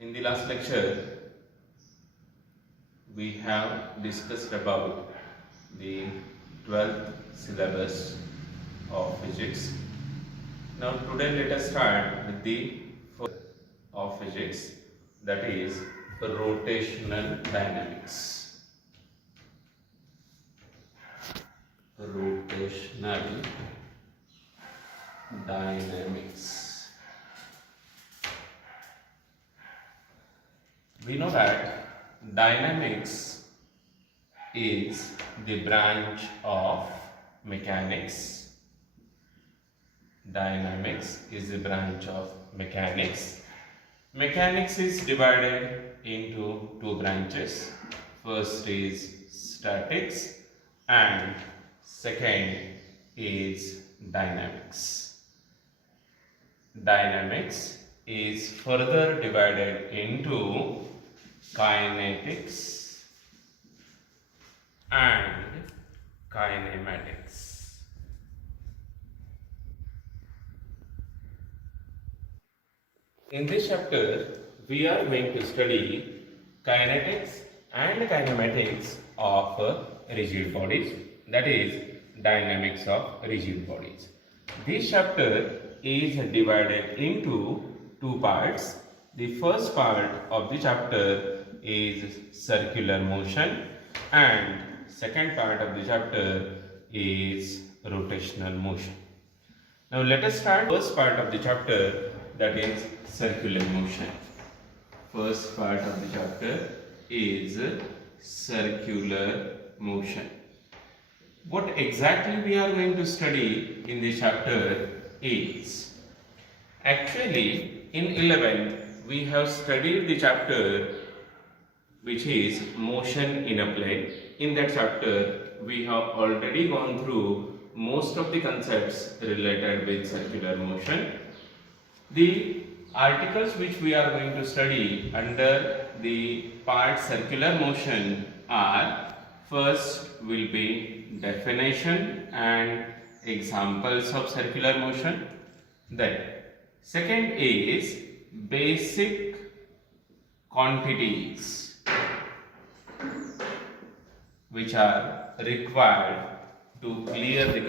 In the last lecture, we have discussed about the 12th syllabus of physics. Now today let us start with the first of physics, that is rotational dynamics. Rotational dynamics. We know that dynamics is the branch of mechanics. Dynamics is the branch of mechanics. Mechanics is divided into two branches. First is statics and second is dynamics. Dynamics is further divided into kinetics and kinematics. In this chapter, we are going to study kinetics and kinematics of rigid bodies, that is, dynamics of rigid bodies. This chapter is divided into two parts. The first part of the chapter is circular motion and second part of the chapter is rotational motion. Now let us start first part of the chapter, that is circular motion. First part of the chapter is circular motion. What exactly we are going to study in this chapter is, actually in 11th we have studied the chapter which is motion in a plane. In that chapter we have already gone through most of the concepts related with circular motion. The articles which we are going to study under the part circular motion are, first will be definition and examples of circular motion. Then second is basic quantities which are required to clear the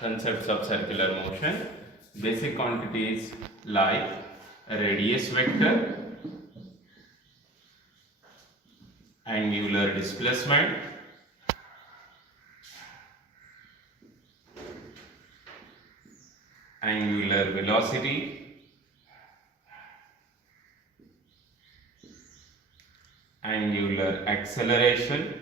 concepts of circular motion. Basic quantities like radius vector, angular displacement, angular velocity, angular acceleration,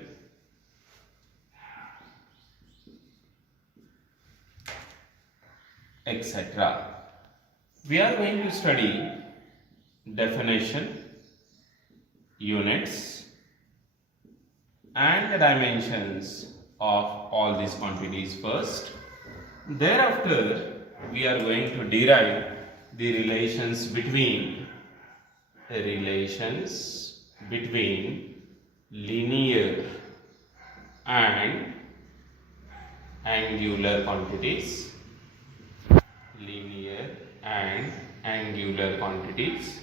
etc. We are going to study definition, units and the dimensions of all these quantities first. Thereafter we are going to derive the relations between linear and angular quantities. Linear and angular quantities.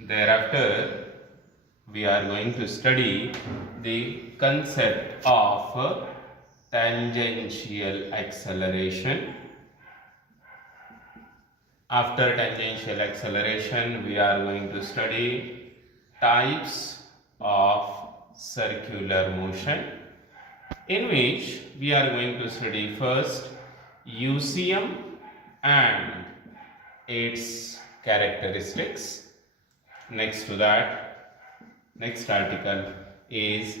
Thereafter we are going to study the concept of tangential acceleration. After tangential acceleration, we are going to study types of circular motion, in which we are going to study first UCM and its characteristics. Next to that, next article is,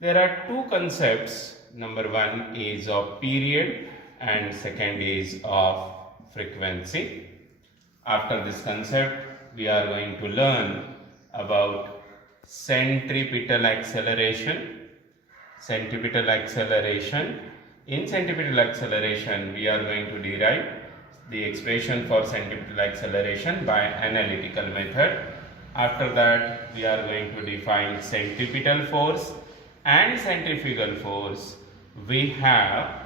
there are two concepts. Number one is of period and second is of frequency. After this concept, we are going to learn about centripetal acceleration. Centripetal acceleration. In centripetal acceleration, we are going to derive the expression for centripetal acceleration by analytical method. After that, we are going to define centripetal force and centrifugal force. We have